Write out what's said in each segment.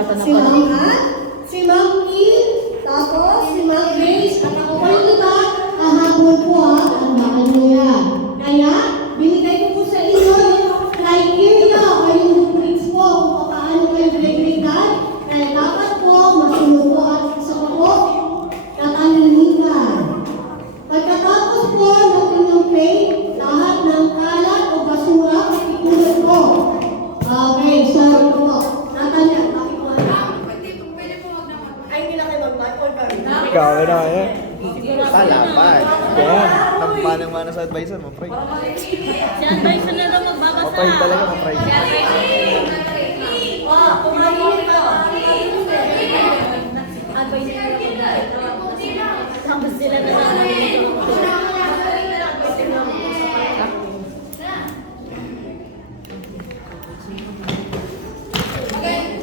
Si Ma'am Ann, si Ma'am Kim, tapos si Ma'am Grace, at ako kayo diba? Kahapon po ang mahal mo yan. Kaya, binigay ko po sa inyo yung criteria o yung rubrics po kung paano kayo grade-gradean. Kaya dapat po, masunod po at isa po, katalinigan. Pagkatapos po ng inyong grade, lahat ng kalat o basura, ikulot po. Okay, sorry po. Natalia, bakit po Pwede po mag-naman. ay, hindi na kayo mag-mat or Ikaw, ano eh? Kalaban. Kaya, Nagpanang mana sa advisor mo, pre. Si advisor na daw magbabasa. Mapray talaga, mapray. Oh, kumain ka. Tapos sila na lang.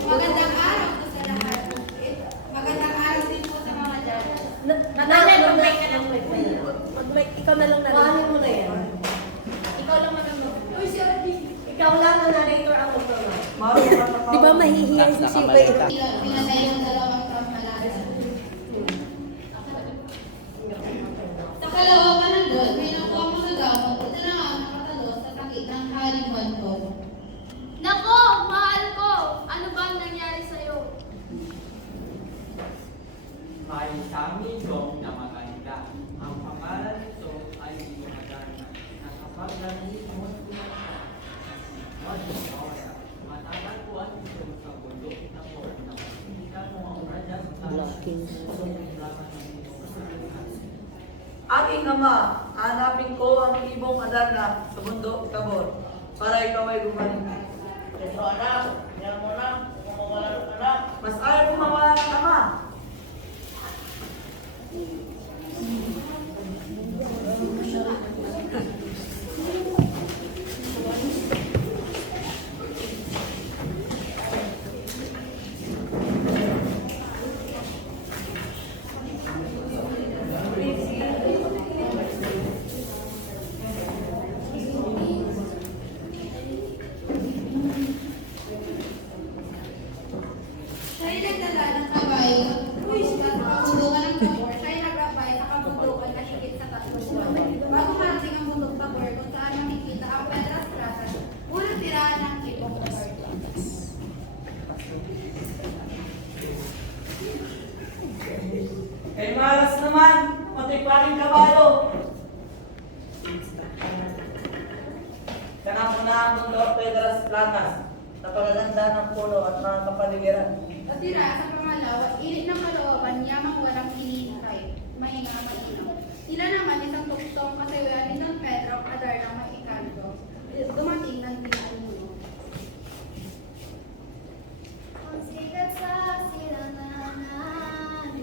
Magandang araw po sa lahat. Magandang araw din po sa mga dyan. Natalia, mag-mic ka lang. Ikaw na lang Paano mo na yan? Ikaw lang mag-mic. Ikaw lang ang narrator ang magpapalala. Di ba mahihiya si Shiva? Pinatay ng dalawang pamalas. Sa kalawakan ng doon, may nakuha mo sa gamot. Ito na nga ang nakatalo sa sakit ng Haring Bantog. Nako, mahal ko. Ano ba ang nangyari sa'yo? May isang nitong na maganda. Ang pangalan nito ay maganda. Nakapagdalhin mo matatagpuan ito sa bundok na Borneo. Hindi mo ang radya Aking ama, hanapin ko ang ibong Adarna sa bundok Tabor para ikaw ay gumaling. Pero anak, yan mo na, kung mawala ng anak. Mas ayaw kong mawala ng ama. Siya'y nagdala ng kabayo. Sa kabundukan ng Tabor, siya'y naglakbay sa kabundukan na higit sa 3 buwan. Bago marating ang bundok Tabor, kung saan makikita ang Pedras Plazas, unang tirahan ng Kipong Tabor. Kay malas naman, matiparing kabayo. Kanapon na ang bundok Pedras Platas, napagaganda ng puno at mga kapaligiran. Natira sa pangalawa, init ng kalooban, yamang walang hinihintay, mahinga mainam. Sila naman isang tuktong kasayuan ni Don Pedro, adar ng maikanto. Dumating ng tinaluno. Ang sikat sa silanganan,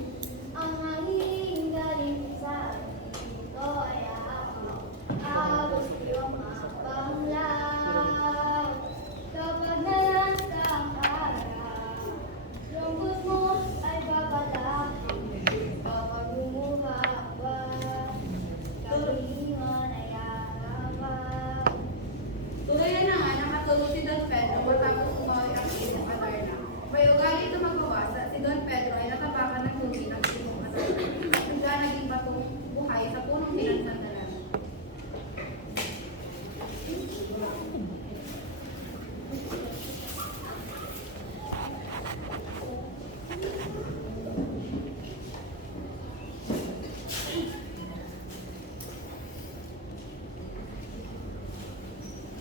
ang hangin galing sa ito ay ako. Agos yung mga panglaw, kapag nalanta ang araw, lungkot mo ay babalakin, kapag lumuha ba, kahilingan ay araw. Tuluyan na nga nakatulog si Don Pedro matapos umawi ang Timong Adarna. May ugali ito magpawasa, si Don Pedro ay natapakan ng lugi ng Timong Adarna. Bigla naging batong buhay sa punong sinansandalan.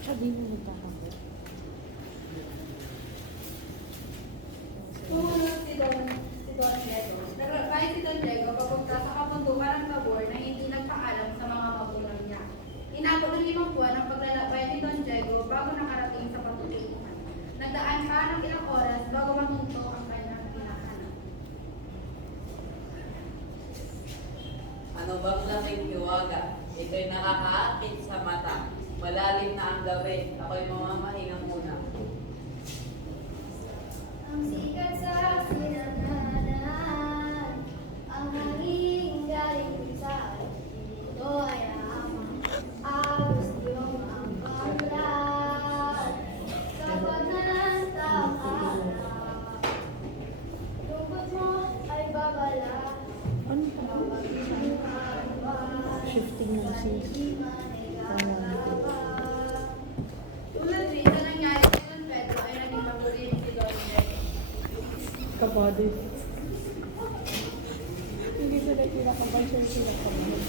Sabi mo nagkakabo. Sumunod si Don Diego. Naglakbay si Don Diego papunta sa kabundukan ng Tabor na hindi nagpaalam sa mga magulang niya. Inabot ng 5 buwan ang paglalakbay ni Don Diego bago nakarating sa patutunguhan. Nagdaan pa ng ilang oras bago mamunto ang kanyang hinahanap. Ano bang lamig hiwaga? Ito'y nakakaakit sa mata. Malalim na ang gabi. Ako'y mamamahinga muna. Ang sikat sa silanganan, ang hangin galing sa ito ay amang. Agos yung ang panglaw, kapag nalanta ang araw, body. Hindi sila kinakabahan, siya yung kinakabahan.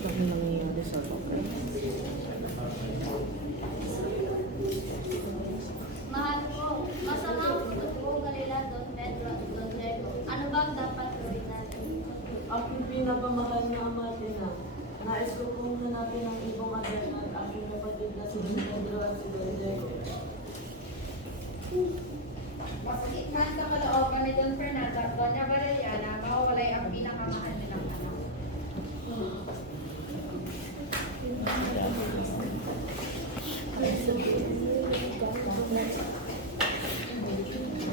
Dami nangyayari sa akin. Mahal ko, masamang ugali lang Don Pedro at Don Diego. Ano bang dapat gawin natin? Aking pinapamahal na ama na. Nais ko pong hanapin ang ibong Adarna at aking kapatid na si Don Pedro at si Don Diego. Pasikitman sa kalooban ni Don Fernando at Doña Valeriana, mawawalay ang pinakamahal nilang anak.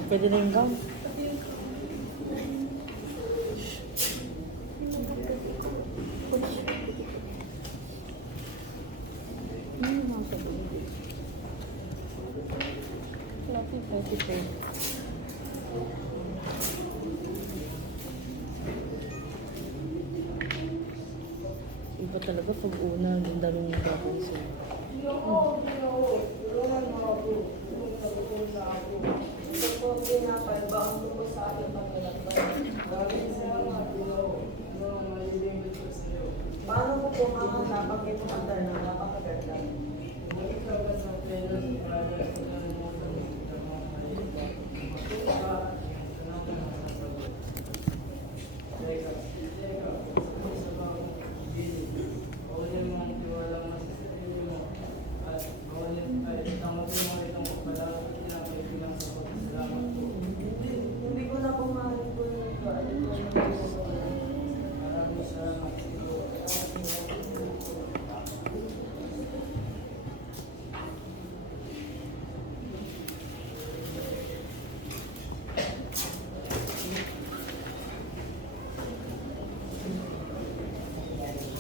Pwede na yung gown. Iba talaga pag una, yung dalawang gagawin sila. Ito po ang pinapay ba ang tuko sa aking paglalakbay? Paano ko po mahanap ang ibong Adarna na napakaganda? Hindi ko na pumahalin po yung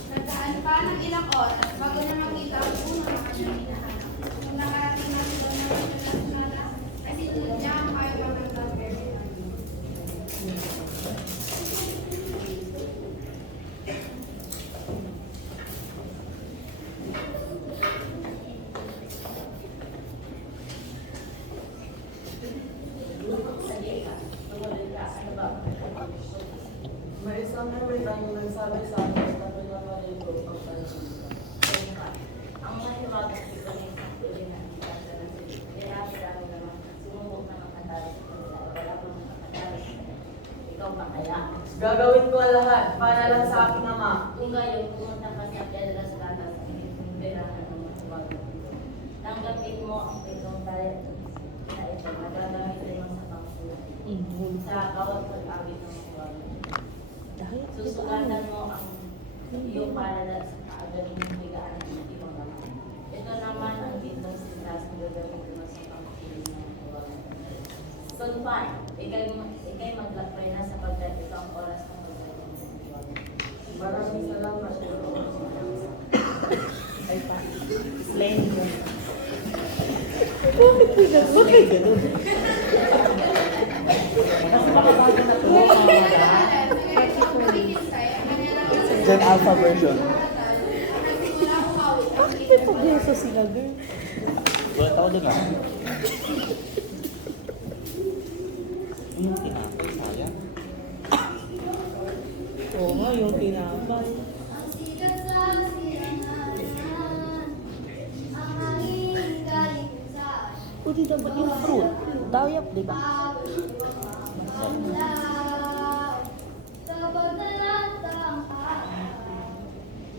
Nagdaan pa ng ilang oras bago na makita ang puno ng kanyang hinahanap. Nung nakarating na si Doña Valeriana, ay sinunod niya ang payo ng Don Ferdinand. May isang memory ang nagsabi sa akin na pinapalay ko ang panahon. Ang mahiwagang ito ng isang tuloy na ikasa na sila. Dami naman, sumubok na makatalo sa kanila. Wala pang makatalo sa kanila. Ikaw ba kaya? Gagawin ko ang lahat para lang sa aking ama. Kung gayon, pumunta ka sa Pedras Latas at perahan ng mahiwagang ito. Tanggapin mo ang pitong tayo na ito na gagamitin mo sa pangsulat. Sa bawat pag-awit ng mahiwagang ito. Dahil Susugatan mo ang iyong palala sa kaagaling higaan ng ibang naman. Ito naman ang gintong sintas na gagamitin mo sa pangkilig ng kawalan. Sunpan, ikay maglakbay na sa pagdating ang oras ng pagdating ng kawalan. Maraming salamat. ay pa. Slender. Bakit po ganun? Bakit ganun? Kasi makapagod na ito. Gen Alpha version. Bakit may pag-yeso sila, girl? Wala tao doon ah. Yung tinapay, sayang. Oo nga, yung tinapay. Ang sikat sa silangan, ang hangin galing sa O di dapat yung fruit. Dayap, di ba? Paglaw, sa pagdalatang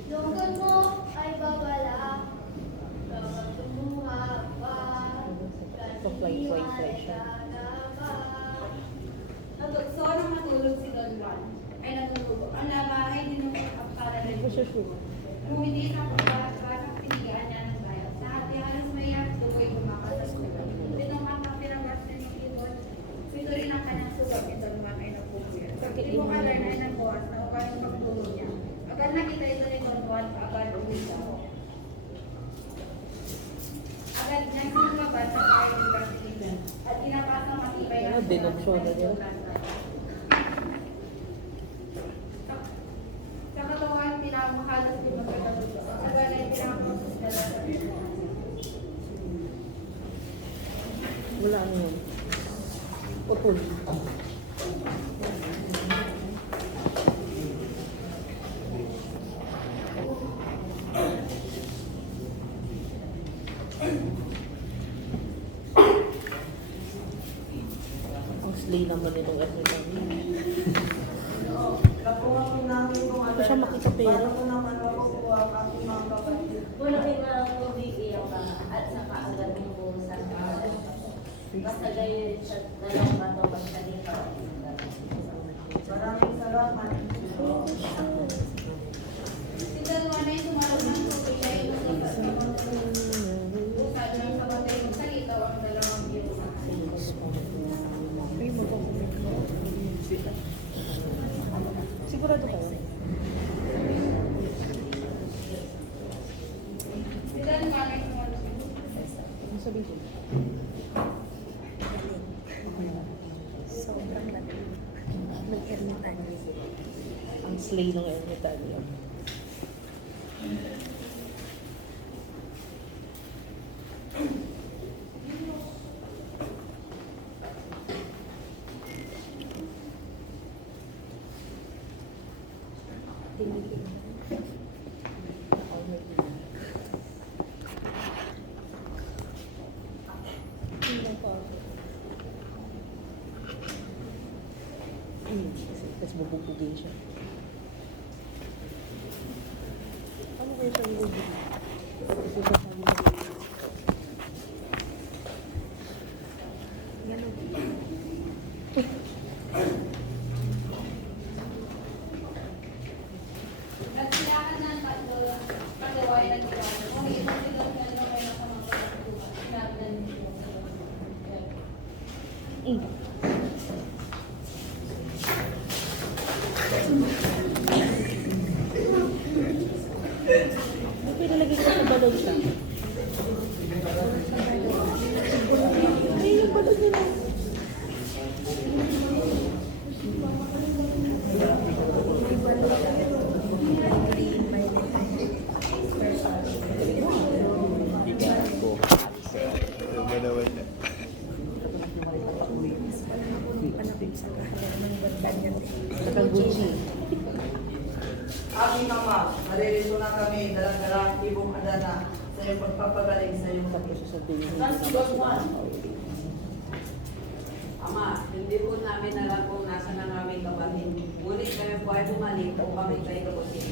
lungkot mo ay babala, kapag tumuhapa, Fly siya. So, nung natulog si Don Juan, ay natulog. Ang labahay din ng pagpapala Hindi ko siya sure. Bumili sa pagbahat ng pinigaan niya ng bayat. Sa hati halos may tuboy bumakas sa sugat. Pitong matang tinanggap din ng ibon. Pito rin ang kanyang sugat ni Don Juan ay nagpupir. Hindi mo kalar na ng buwas na ukaling pagtulog niya. Agad nakita ito ni Don Juan, agad umisaw. Agad niya sinubabad sa bahay ng Bartolina at inapasang matibay na Ano, dinopsyon na niya? Full. Ang slay naman nitong Ermitan. Nakuha ko namin kung ano. Hindi siya makita pera. Paano ko naman makukuha ang mga kapatid? Wala kayo tubig iyang at saka agad yung buhusan. Basta gayon siya dalawang bato basta dito. Maraming salamat. Si Don Juan ay sumarap ng tubig ay bukad ng kabatay magsalita ang dalawang biro. Ay, magkakumit ko. Sigurado kayo? Si Don Juan ay sumarap. Ano sabihin ko? Sobrang laki. May Ermitan. Ang slay ng Ermitan yun. Tapos bubugugin siya. Ano kaya siya bubugugin? Kasi sasabi na Nagsiyakan ng pagaway ng iwan. Kung ito si Don Juan ay nakamagpapatuwa. Sinabi na niyo. Bakit nalagay ko sa balon siya? Ay, yung balon nila. Saka Gucci. Aking ama, naririto na kami, dalang-dalang ibong adana sa iyong pagpapagaling sa iyong Tapos sakit. sasabihin Mas si Don Juan. Ama, hindi po namin alam kung nasa na namin kabahin. Ngunit kami po ay bumalik upang kami kayo kabutin.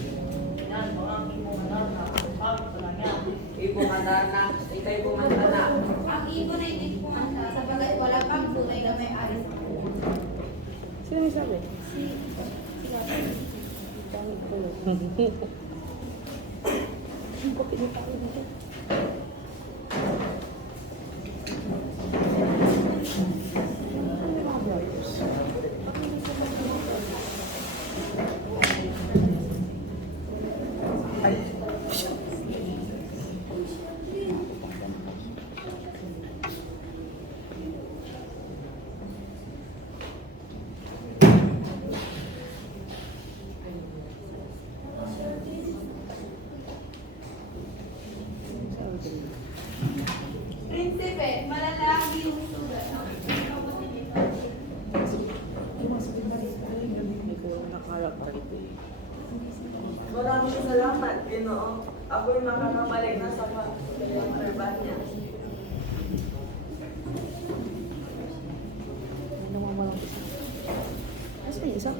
Yan, mga ibong adana, ang talangya. Ibong na, ikay pumantana. Ang ibon ay hindi pumanta sapagat wala pang tunay na may ari. Sino may sabi? Si Pangit ko. Bakit may pangit dito? Prinsipe, malalaki yung sugat. Hindi ko nakala pa ito eh. Maraming salamat, Ginoo. Ako'y makakabalik na sa pagkakarban niya. May namamalang isa. Asa yung isa?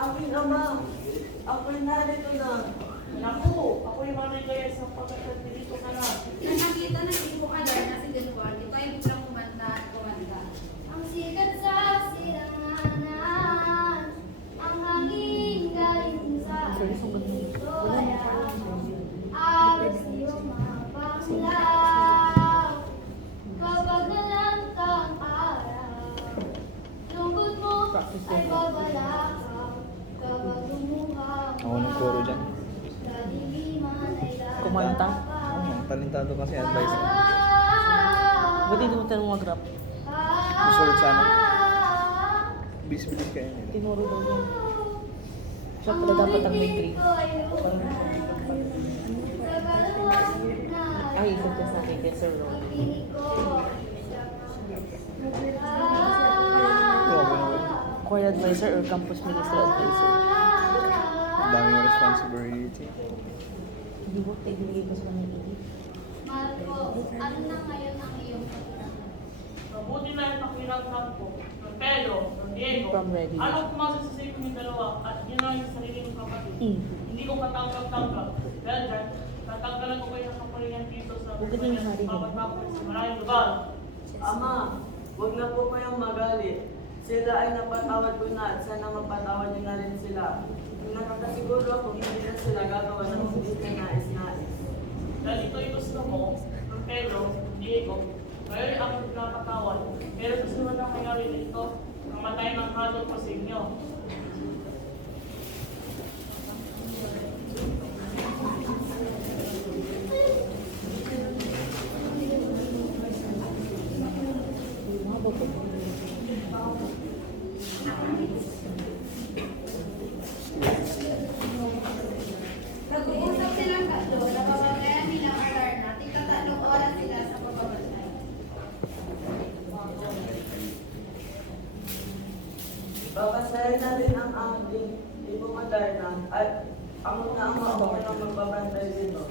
Aking ama, ako'y narito na. Naku, ako'y manigaya sa pagkakadilito ka na. Nang nakita ng ibong adar na si Don Juan, ito ay biglang kumanta at kumanta. Ang sikat sa silanganan, ang hangin galing sa ito ay aros iyong mga panglaw. Kapag nalantang araw, lungkot mo ay babala. siguro dyan. Kumanta. Talentado kasi advisor. Buti hindi mo tayo mag-rap. Susunod sana. Bis-bis kayo niya. Tinuro daw yun. Siya pala dapat ang may 3. Ay, ikot ka sa akin kay Sir Ron. Choir advisor or campus minister advisor? Ang daming responsibility. Hindi mo tayo binigay ko sa mga hindi. Marco, ano na ngayon ang iyong katinan? Mabuti na yung pakiramdam ko. Ng Pedro, ng Diego. From ready. Ano pumasok sa sa'yo kami dalawa at ginawa yung sarili ng kapatid. Hindi ko katanggap-tanggap. Dahil dyan, tatanggalan ko kayo ng kapalingan dito sa Huwag ganun yung hari bawat tapos sa maraming lugar. Ama, huwag na po kayong magalit. Sila ay napatawad ko na at sana mapatawad niyo na rin sila. Nakakasiguro ako hindi na sila gagawa ng hindi na nais-nais. Dahil ito'y gusto mo, ng Pedro, Diego, kayo ay ako nagkakatawad. Pero susunod na mangyari nito, namatay ng hatol ko sa inyo. Nag-uusap silang tatlo na pamagayan nilang Adarna, tigtatlong oras sila sa pagbabantay. Babasahin natin ang ating ibong Adarna at ang na ang mga ng magbabantay dito.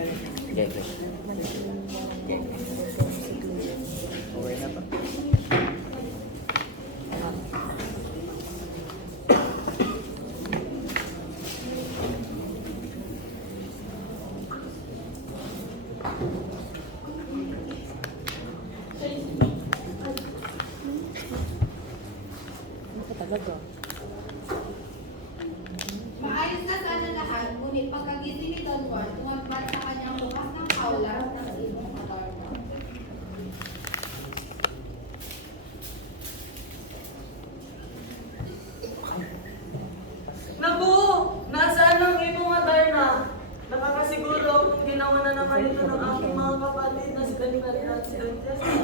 Okay, okay. Okay na pa. Ano ka talaga? Maayos na sana lahat, ngunit pagkagising ni Don Juan, tumagbat sa kanyang bukas ng kaula ng ibong Adarna. Naku! Nasaan ang ibong Adarna? Nakakasiguro akong ginawa na naman ito ng aking mga kapatid na si Daniel at si Don Jesse.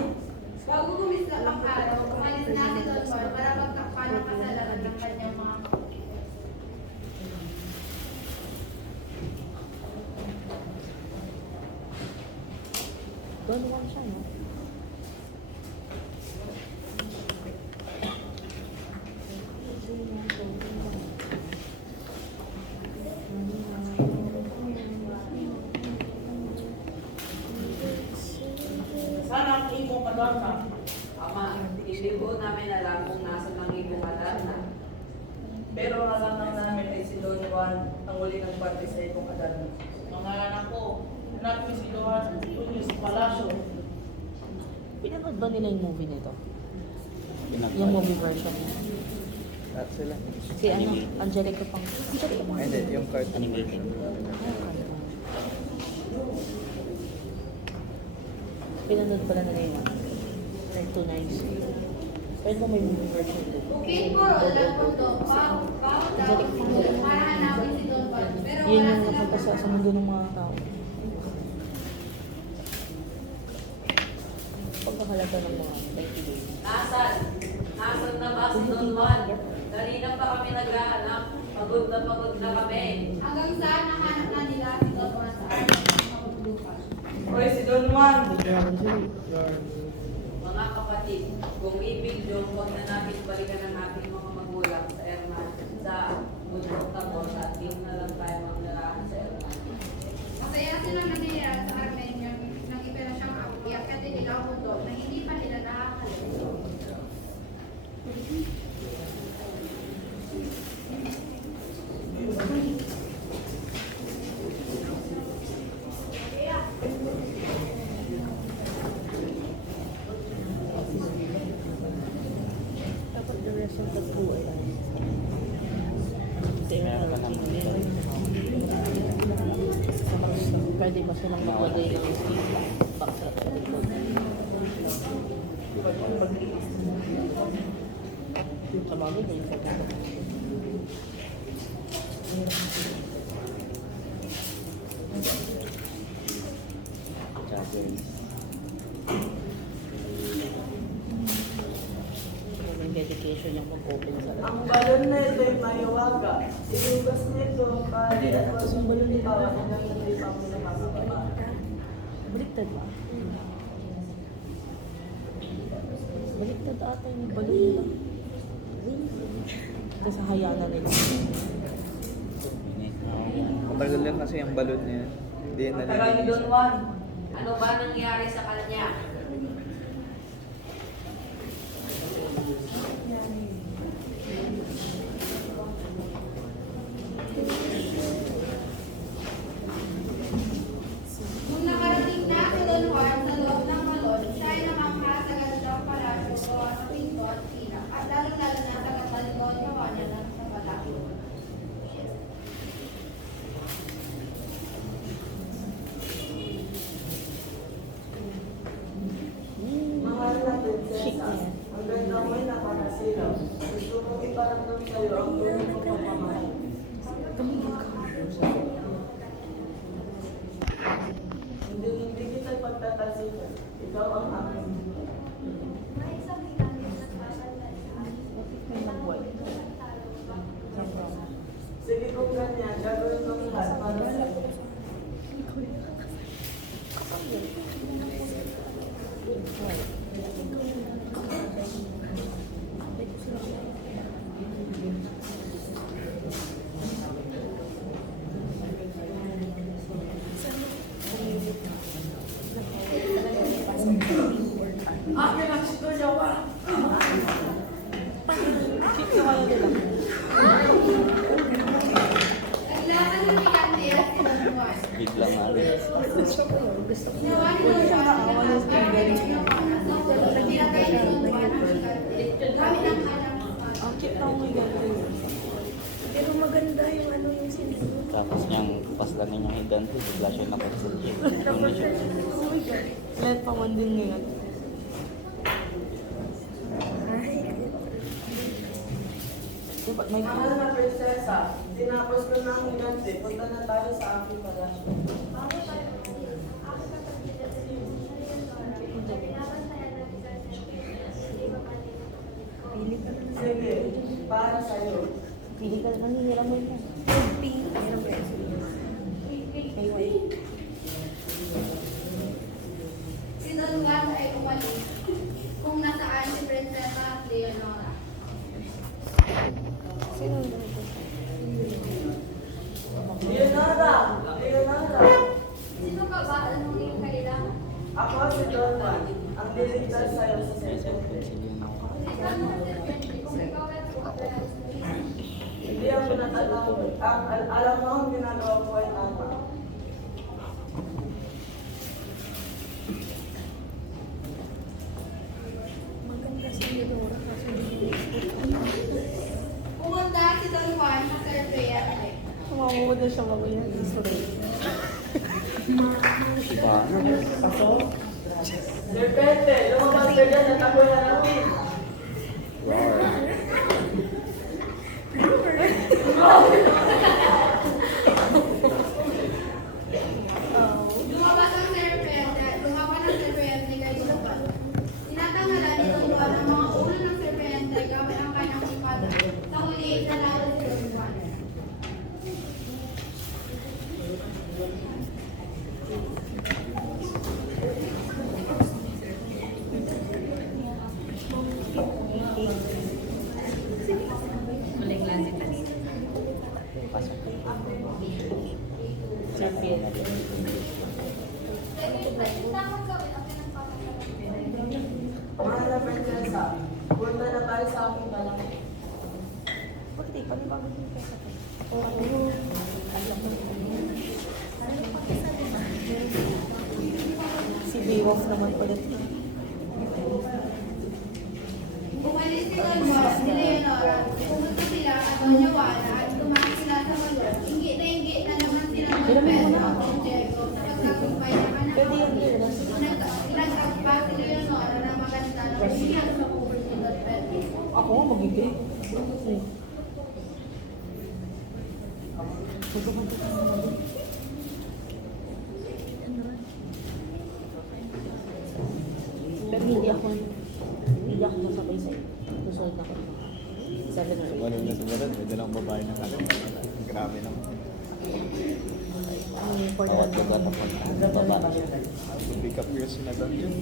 Bago gumising ang araw, umalis na si Don Juan para magtakpan ng kasalanan ng kanyang mga kapatid. Don Juan siya, no? Sana ang ibong Adarna. Ama, hindi po namin alam kung nasa ng ibong Adarna. Pero alam lang namin ay si Don Juan ang uli ng parte sa ibong Adarna. Mga anak ko, anak ko si Juan Tulio sa palasyo. Pinanood ba nila yung movie nito? Pinag- Yung movie version niya? Lahat sila. Si ano? Angelica pang... Angelica pang... Hindi, yung cartoon. Animated. Pinanood pala na yun. Like 2 nights. Pero may movie version din. Bukid Purol ng mundo, bawat daw para hanapin si Don Juan. Pero Yun wala yung silang napunta sa mundo ng mga tao. Pagkakalata ng mga 90 days. Nasaan? Nasaan na ba si Don Juan? Kanina pa kami naghahanap. Pagod na kami. Hanggang saan nahanap na nila si Don Juan sa araw ng mabubulukan. Hoy, si Don Juan! Mga kapatid, kung ibig yung huwag na natin balikan ang ating mga magulang sa Erman, sa bundok Tabor, at di na lang tayo magdarahan sa Erman. Masaya silang nanira sa Armenia nang ipera siyang akyat at nila ang mundo na hindi pa nila nakakalimutan. Dapat the rest of the crew ay Meron ka naman ito. pwede ba silang maglagay ng backset sa likod? Yung kabagay na yung pagkakita. Chapel. Yung dedication yung mag-open sa Ang balon na ito ay mayawaga. Ilugas nito kaya at balon nito. hanggang sa may pamilya. Baliktad ba? Baliktad ata yung balon nila. Kasi hayaan na nila. Matagal lang kasi ang balon niya. Hindi na Tagal ni Don nalilinis. Juan. Ano ba nangyari sa kanya? Nung nakarating na si Don Juan sa loob ng malon, siya ay namangha sa gandang palasyo o sa pinto at pila, at lalo-lalo na sa kataligaw niya ng sa palasyo. Mahal na prinsesa, ang ganda mo'y napakasilaw. Gusto kong iparamdam sa'yo ang tunay kong pagmamahal. Hindi kita pagtatasikan. Ikaw ang aking. May nag-work. Sige kung ganyan, gagawin ko ang lahat para sa'yo. Akin ang sito niya, wa! Check na kayo nila. Naglaban ng bigante at si Don Juan. Biglang ano. Ginawa ni Don Juan ang lahat para may ginawa na sa pulo na tinatay ni Don Juan ang bigante. Gamit ang kanyang Ang cute na may gagawin. Pero maganda yung ano yung sinusunod. Tapos niyang paslanin yung hidante. Bigla siya nakapagsalji. Doon na siya. Oh my God. Lahat pa man din ngayon. Dapat may Mahal na prinsesa, tinapos ko na ang higante. Punta na tayo sa aking palasyo. Sige, para sa'yo. pili ka na hihiram mo na. Si Don Juan ay umalis kung nasaan si Prinsesa Leonora. Sino ang ganito? Leonardo! Leonardo! Sino ka ba? Anong iyong kailangan? Ako si Don Juan, ang liligtas sa'yo sa serpente. Sige na. Ikaw na serpente, kung ikaw ay pumatay. Hindi ako natatawag. Alam mo ang ginagawa ko ay tama. Maganda si Leonora kasi hindi Pumunta si Don Juan sa serpente. Tumawawad na siya mamaya. Sorry. Paano? Serpente, lumabas ka dyan at ako'y hanapin. Lumabas ang serpente, lumaban ang serpente kay Don Juan. Tinatanggalan ni Don Juan ang mga ulo ng serpente gamit ang kanyang espada. Sa huli, nanalo si Don Juan. Pasok. Champion. Mahal na prinsesa, punta na tayo sa aking balang. Bakit eh? Panibago din ka sa akin. Si Beowulf naman pala. Umalis si Don Juan, si Leonora, pumunta sila at Doña Juana at tumakas sila sa balon. Inggit na naman sila ng Pedro at Don Diego sa pagkakumpay ng anak. Pwede yan din. Nagkakpa si Leonora na maganda na umiyak sa kubol ni Don Pedro. Ako nga mag-ibig. Pero hindi ako masabay sa'yo. Susunod na ako. 7 or 8. Wala na sumunod, may dalang babae na kami. Grabe naman. Ang important Bawat lugar na pag-baba siya. To pick up your sinagot yun.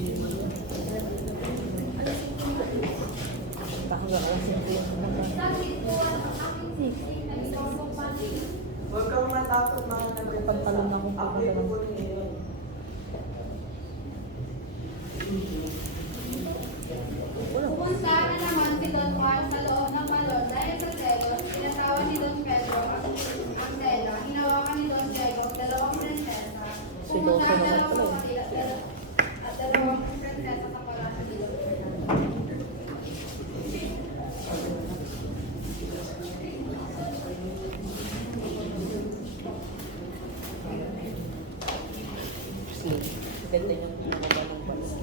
Baka gawin ko yung Huwag kang matakot mga nagpapalala. Pagtalon ako Ako yung kukunin ngayon. Pumunta na naman si Don Juan sa loob ng balon dahil sa selos, pinatawan ni Don Pedro ang tela. Hinawakan ni Don Diego ang dalawang prinsesa. Pumunta ang dalawang kapatid at dalawang prinsesa sa palasyo ni Don Pedro. Ganda yung mga ng balon.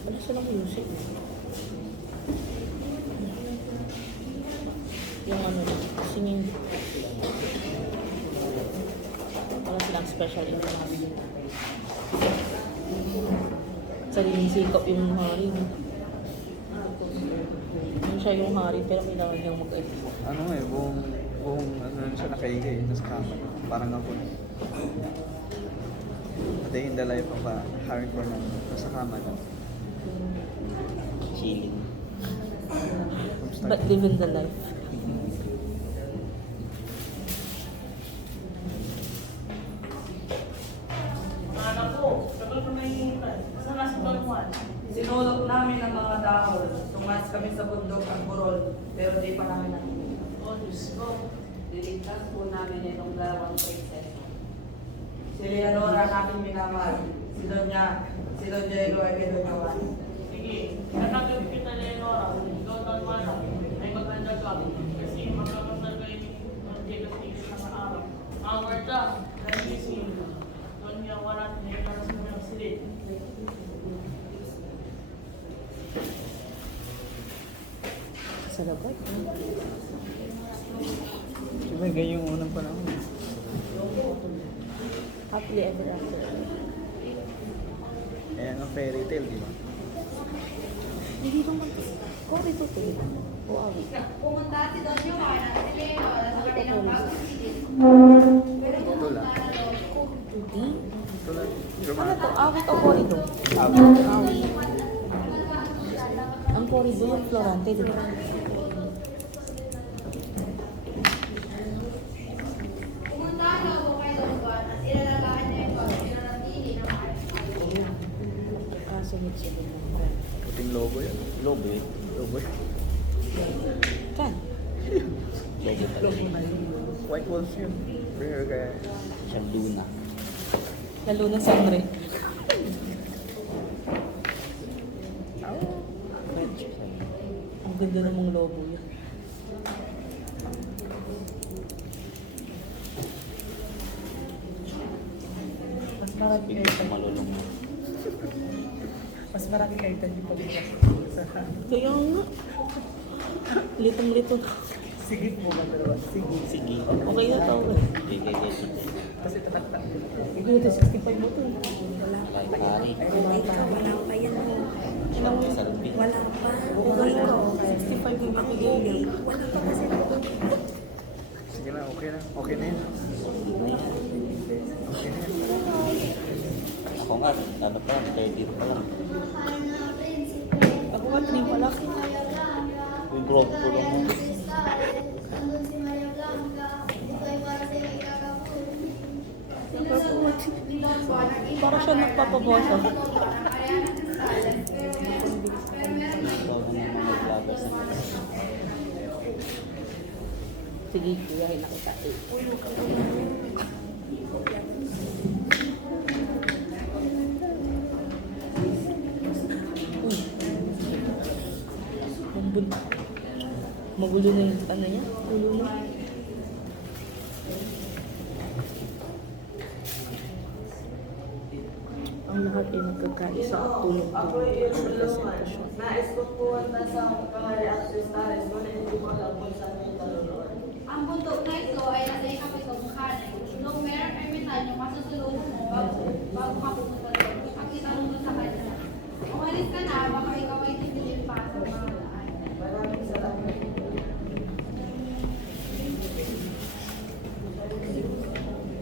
Ano silang music? Yung ano lang, singing. Wala silang special information. Sariling sikap yung hari. Yung siya yung hari, pero kailangan niyang mag-edit. Ano eh, buong ano siya nakahiga eh, nasa kama. Parang ako. A day in the life of a Harry Conan. Nasa kama lang. Chilling. But living the life. Sinulog namin ang mga dahon. Tumas kami sa bundok ang burol, pero di pa namin nakikita. Oh, Diyos ko. Niligtas po namin itong dalawang prinsesa. Si Leonora namin minamahal. Si Don Diego ay kay Don Juan. Sige, natagap kita na yung oras. Ikaw, Don Juan, ay maganda ka. Kasi magkakasal kayo ni Don Diego sa isang mga araw. Ang warda, nagising. Doon niya wala na yung oras mo ng silid. Sa labay. Diba ganyan yung unang panahon? Happily ever after. Kaya nga fairy tale, di ba? Hindi naman. Kori to to. O awi. Pumunta si Don Juan at si Leonora sa kanilang bagong silid. Pero Ito lang. pumunta na daw Hindi. Ito lang. Ano Dramatic. to? Awit o kori to? Awit. Awi. Ang kori do yung Florante, di ba? Pumunta na ako kay Don Juan at ilalakain niya ito at pinanatili ng maayos. Sunod-sunod lang. Puting logo yan. Lobo eh. Logo. Kan? Logo talaga. White wolf yun. Rare kaya. Siyang Luna. Lalo na sangre. Ang ganda namang lobo yun. Mas marami kayo Bigla sa malulong mo. mas marami kayo hindi pagbukas sa Kaya nga. Litong-lito. sige mo ba dalawa? Sige. Sige. Okay na to. Sige. Kasi tatak-tak. Ikaw ito, 65 mo to. Like Harry. Wala pa yan. Ilang may salbi. Wala pa. Okay ka. 65 yung ibigay. Wala pa kasi. Sige na, okay na. Okay na yun. Okay na yun. Ako nga, dapat pa lang. 30 pa lang. Ako nga, 3 pa lang. Yung growth ko lang mo. Andun si Maria Blanca, ito ay para sa iyong ikakapul. Para siya nagpapabosa. Bago na mga vloggers na. Sige, kuyahin na kita. Magulo na yung ano niya. Ulo niya. Ang lahat ay nagkakaisa at Ako'y tulong-tulong iyong sa tulungan. presentasyon. Nais kong pumunta sa kahariang Cristales, ngunit hindi ko alam kung saan yung taluluan. Ang bundok na ito ay nasa ikapitong kanan. Nung meron ermitanyo, masusulungan mo bago ka pumunta doon. Ipakita mo doon sa kanya. Umalis ka na, baka ikaw ay titigil pa sa mga daan. Maraming salamat.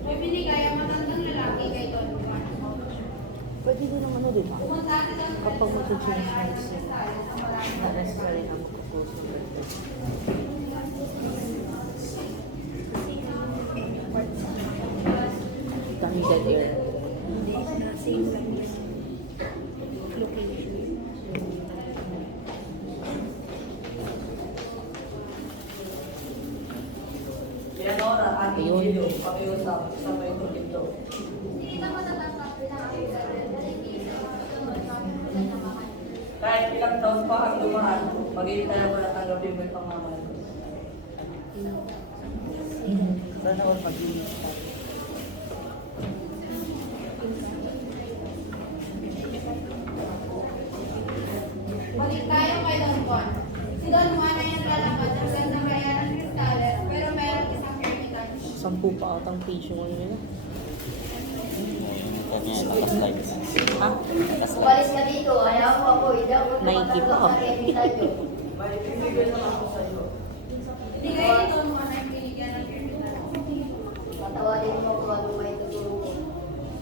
May binigay ang matandang lalaki kay Don Juan. Pwede din naman ano, di ba? Pumunta si Don Juan Kapag sa mag-change kaharian ng house, Cristales sa maraming not necessary na magpo-post ng birthday. Dami dead air. Leonora, aking Ayun. Gio, pakiusap sa may dito. Hindi ka matatanggap bilang ang sarili dahil hindi sa mga kamulan na mahal. Kahit ilang taon pa ang dumaan, maghihintay ako na tanggapin mo yung pangmamahal ko. Sana all mag-iis pa. Balik tayo kay Don Juan. Si Don Juan ay naglalakad hanggang sa kaya ng Cristales, pero meron isang ermitanyo. 10 pa atang page yung ano nila. Kanya, nakaslide na. Ha? Umalis ka dito, ayaw mo ako, hindi ako 90 pa. tumatanggap sa ermitanyo. May ibibigay lang ako sa iyo. Binigay ni Don Juan ay binigyan ng ermitanyo. Patawarin mo kung ano may tuturo ko.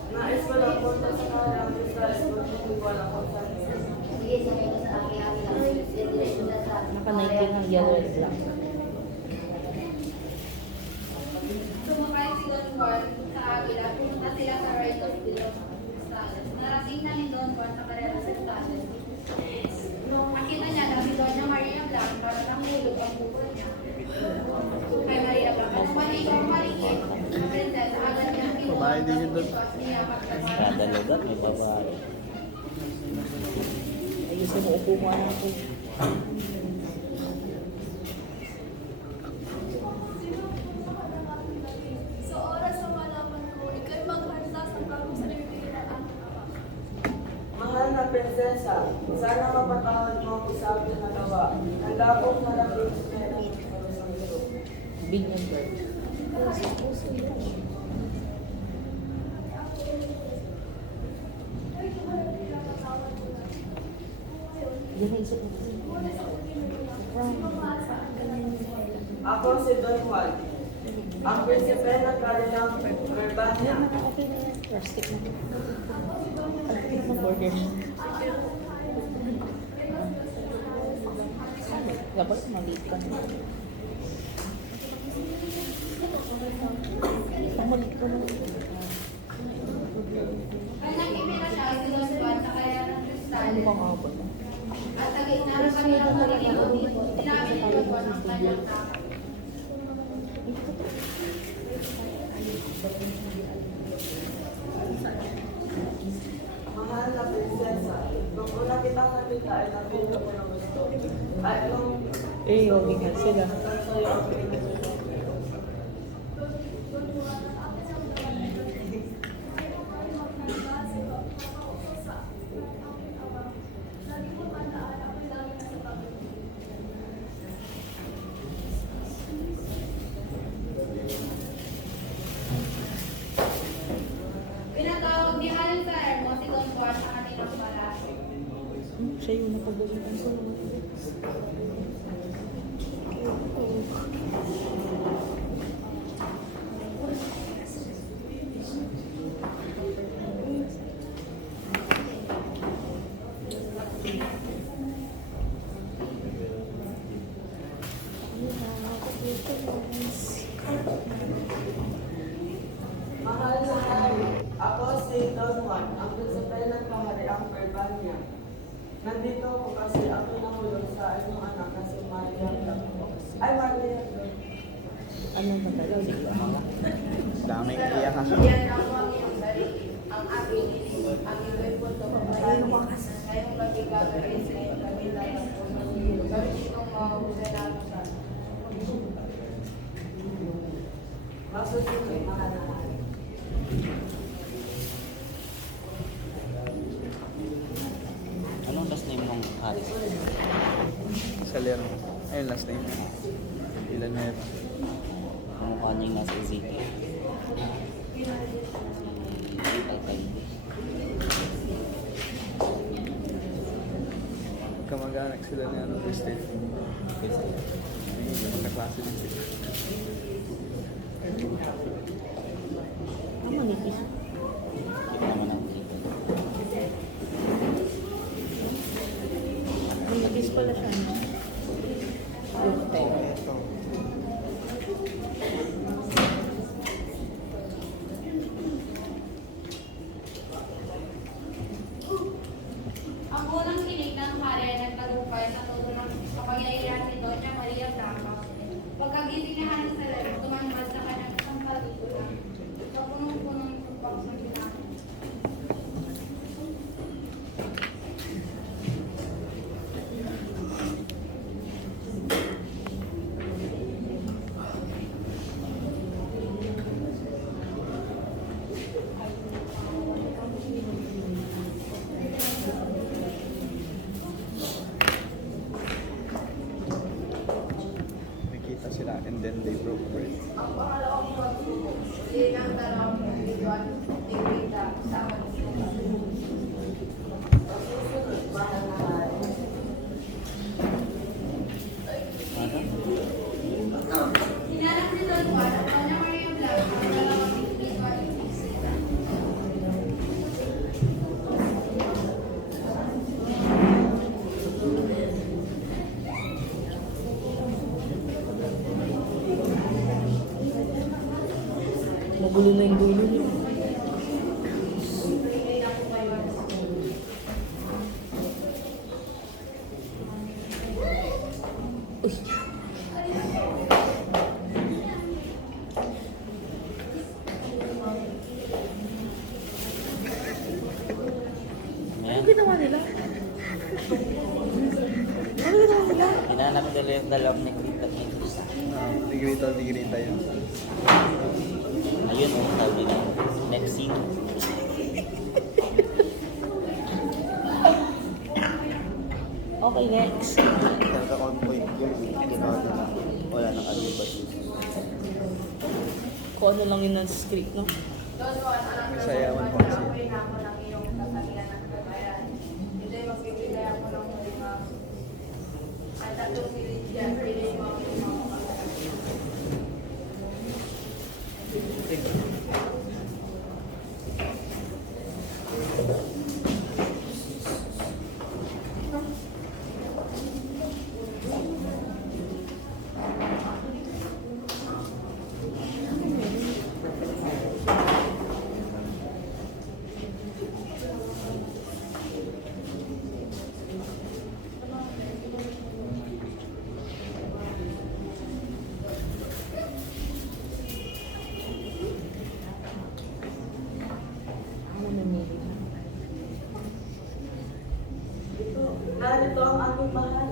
Nais ko lang punta sa kahariang Cristales, ngunit hindi ko alam kung saan yun. Sige, sakay ka sa aking ambulance. Diretso na sa Naka-19 ng yellow and black. Sumakay si Don Juan sa Agila, pumunta sila sa right of the Cristales. Narating na ni Don Juan sa karera sa Cristales. Nakita niya na si Doña Maria Blanc para nahulog ang bukol niya. Kay Maria Blanc, ano man ikaw maligid, ang prinsesa agad niyang kinuha Babae din yun doon. niyakap sa Kada lugar may babae. Ay, gusto mo upo mo ako. Sa oras na malaman ko, ikaw'y maghanda sa bagong sarili ng aking ama. Mahal na prinsesa, sana mapatawad mo ako sa aking nagawa. Handa akong harapin sa meron ng karusang ito. Big number. Yan na isip mo. Ako si Don Juan, ang prinsipe ng Kardinal Urbania. Okay na yan. Plastic na. Ang tikit ng border. Dapat maliit ka na. Ang maliit ka na. Ay nakimira siya si Don Juan sa kaya ng Ano Cristales. bang abot? At sa gitna ng kanilang pagkikot, sinabi ni Don Juan ang kanyang takot. Mahal na prinsesa, nung una kitang nakita ay nabilo ko ng gusto. At nung Eh, humingan sila. hanggang sa'yo ang pinagsusunod. Pinatawag ni Haring Salerno si Don Juan sa kanilang bahay. Siya yung napagdagitan ko. Mahal na hari, ako si Don Juan, ang prinsipe ng kahariang Urbania. Nandito ako kasi ako nahulog sa inyong anak na si Maria Blanc. Ay, Maria Blanc. Anong matalaw? Sige ba? Daming iyak ha. Yan ako ang iyong darigin, ang aking hiling, ang iyong punto ko. Ngayong gabi gagawin sa iyong kabila ng puso. Gawin itong mahusay namin sa Anong last name mong Haris? Salerno. Ayun, last name. Ilan na yun? Ang mukha niya yung nasa Ezekiel. Si Tatay. Kamag-anak sila ni ano, Christine. Kasi, Ay, magkaklase din sila. Ang manipis. hindi ko naman nakikita. Ang manipis pala siya. Ito. Ang unang kilig ng hari ay nagtagumpay sa todo ng kapangyarihan ni Doña Maria Blanca. Pagkagising ni Haris Salerno, tumangmad sa kanyang isang paliguran sa punong-punong tupak sa ginagawa. Nakita sila and then they broke bread. Ang pangalawang pagsuko, hindi ng dalawang individual, tigrita sa Ano? Hinanap ni Don Juan at Doña Maria Blanca ang dalawang individual. Magulo na yung dulo niya. Ayan. Ginawa nila? Ano ginawa nila? Hinanap nila yung dalawang negrita at negrita. Tigrita yun. Ayun, tawag nila. Next scene. Okay, next. Nagka-on point yung ginawa nila. Wala nang alibad. Kung ano lang yun ng script, no? Don Juan, anak ng Sayawan Don po Juan, kasi. gagawin ako ng iyong kasabihan ng kagayan. Ito'y magbibigay ako ng mga at tatlong silid yan, pili mo ang iyong mga kagayan. Ano namili? Narito ang aming mahal.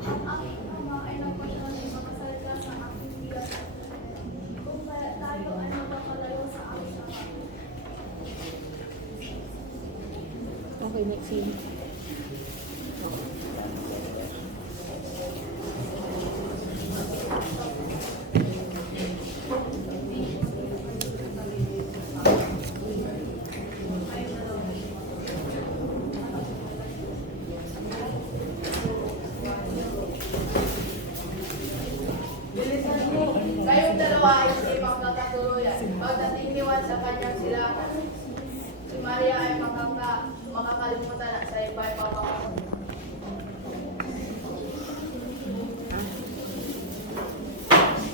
Ang aking ama ay nagpasya ng makasal ka sa aking bigas. Kung kaya tayo ay magkakalayo sa aking ama. Okay, next scene. Bilisan mo, kayong dalawa ay hindi magkakatuluyan. Pagdating ni Juan sa kanyang silakan, si Maria ay makakalimutan at sa iba ay papakot.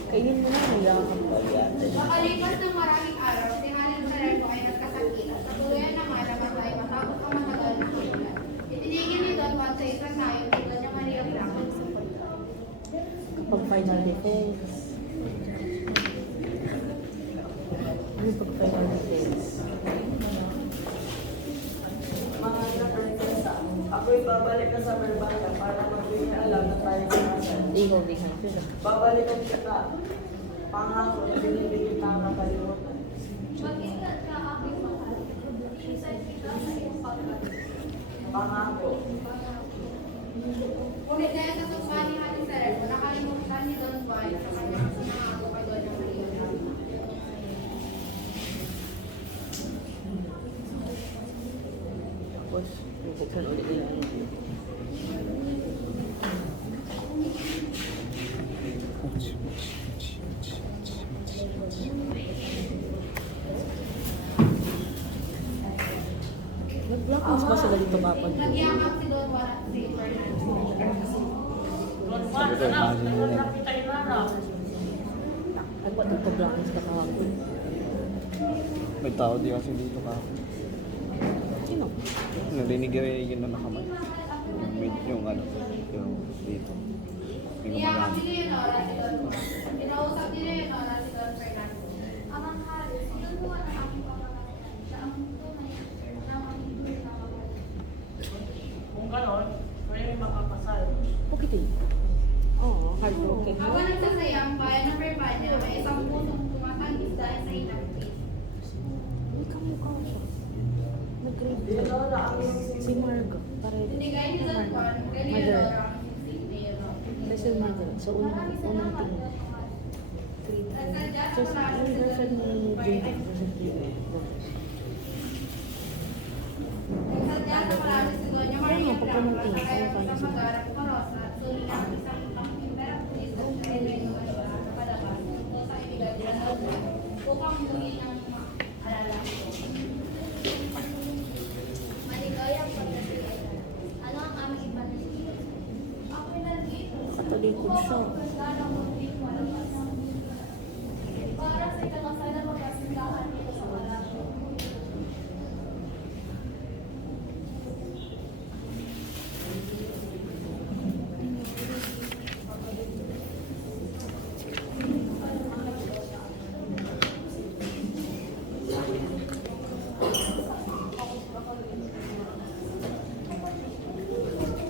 Kainin mo na, mayakap. Makalipas ng maraming araw, si Hanan Salerno ay nagkasakit at natuluyan naman na matay matapos ang matagal na kagulan. Itinigil ni Don Juan sa isang nayon ni Doña Maria Blanca. Kapag final defense. Ano pag final defense? Mahal na prinsesa, ako'y babalik ka sa Berbata para magbigay alam na tayo kasal. Ikaw din ka sila. Babalikan kita. Pangako na binibigyan ka ang kapalimutan. Mag-ingat ka aking mahal. Isay kita sa iyong pagkat. Pangako. Ngunit dahil sa tukma ni Hating Sereno, nakalimutan ni Don Juan sa kanyang sinangako kay Doña Maria. Tapos, buksan ulit nila. Nag-blockhouse ba sila dito kapag? Nagyakap si Don Juan at si Fernando. Don Juan, anak, naglalapit tayo na anak. Ako dito blockhouse ka tawag ko. May tao di kasi dito ka. Sino? Narinig yun na nakamay. Yung ano, yung dito. Yung Niyakap gumagana. ni Leonora si Don Juan. Kinausap ni Leonora si Don Fernando. Amang Haris, sinunuan ang aking pamagat sa ang tunay na mahihingi na kapal. Kung ganon, kayo makakasal. Bakit eh? Oo, heartbroken. Ako nagsasayang bayan ng Verbania may isang pusong tumatangis dahil sa inapit. Hindi ka mukha siya. Nag-grade Di Lola, ang si Margo. Pareho. Binigay ni Don Juan kay Leonora ang insignia. Kasi Margaret, so unang tingin. Nagsadya So, sa marami yung si girlfriend ni Jacob, Nagsadya sa marami si Doña Maria Ano, Blanca pagkamunting, na kaya ano sa kayo? pag-arap ko Rosa at sulit ang isang imperatriz at Reino siya sa palabas o sa ibigay nila sa Don upang muli ng alala ko. Maligayang pagkasiyan. Ano ang aming ipanasiyan? Ako'y nandito. Katalikod siya. Upang munting malabas. Para sa ikakasal na magkasintahan dito sa palasyo.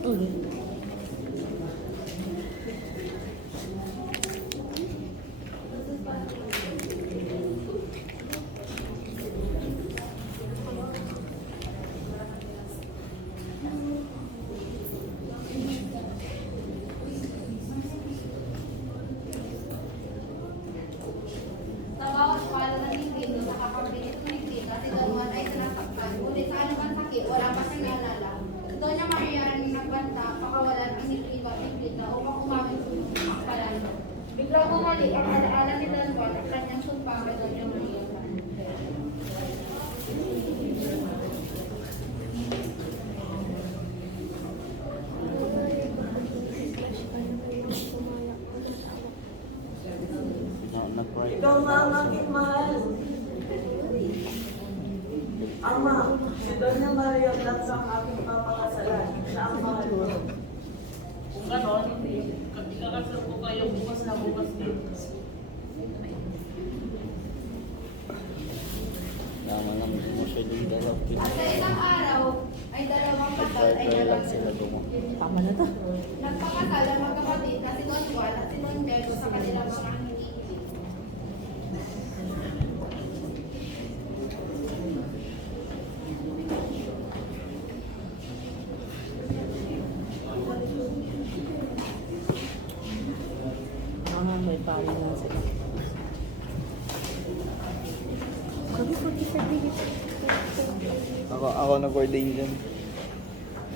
Uy. Sa bawat pala ng Nintendo sa kapagbilis ng Nintendo, si Don Juan ay sinasaktan. Ngunit sa anumang sakit, wala pa siyang naalala. Si Doña Maria ang nagbanta, pakawalan ang Nintendo at Nintendo upang umamit sa akbalan. Biglang bumalik ang alaala ni Don Juan at kanyang sumpa kay Doña Maria. Nag-pray. Ikaw nga ang aking mahal. Ama, si Doña Maria Blanca ang aking papakasalan. Siya ang mahal ko. Kung ganon, ikakasal ko kayo bukas na bukas din. Tama lang mo siya yung dalaw. At sa isang araw, ay dalawang kasal ay Nag-pray lang nalang sila dumo. Tama na to. nagpakasal ang magkapatid na si Don Juan at si Don Diego sa kanilang mga hindi. May pari na sila. Grabe, 45 minutes. Ako nag-ordain dyan.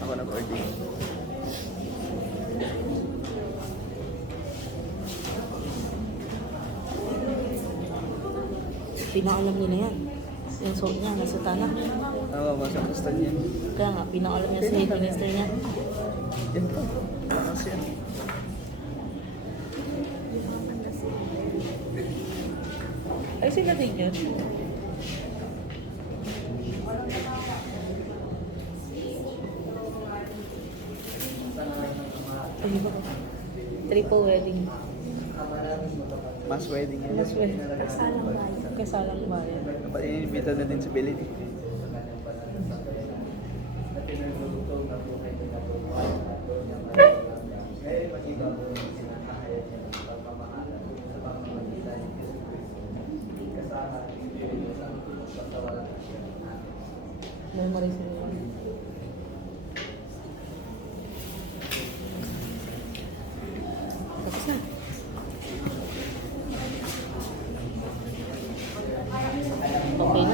Ako nag-ordain. Pinaalam nila yan. Yung suot niya, nasa tana. Ako, masakastan yan. Kaya nga, pinaalam niya sa head minister niya. Yan po. Makas yan. Ay, sila din yun. Ay, ba? Triple wedding. Mass wedding yan. Mas wedding. Kasalang bayan. Kasalang bayan. Inimbita na din si Belen. Memorize mo yun. Tapos na. Okay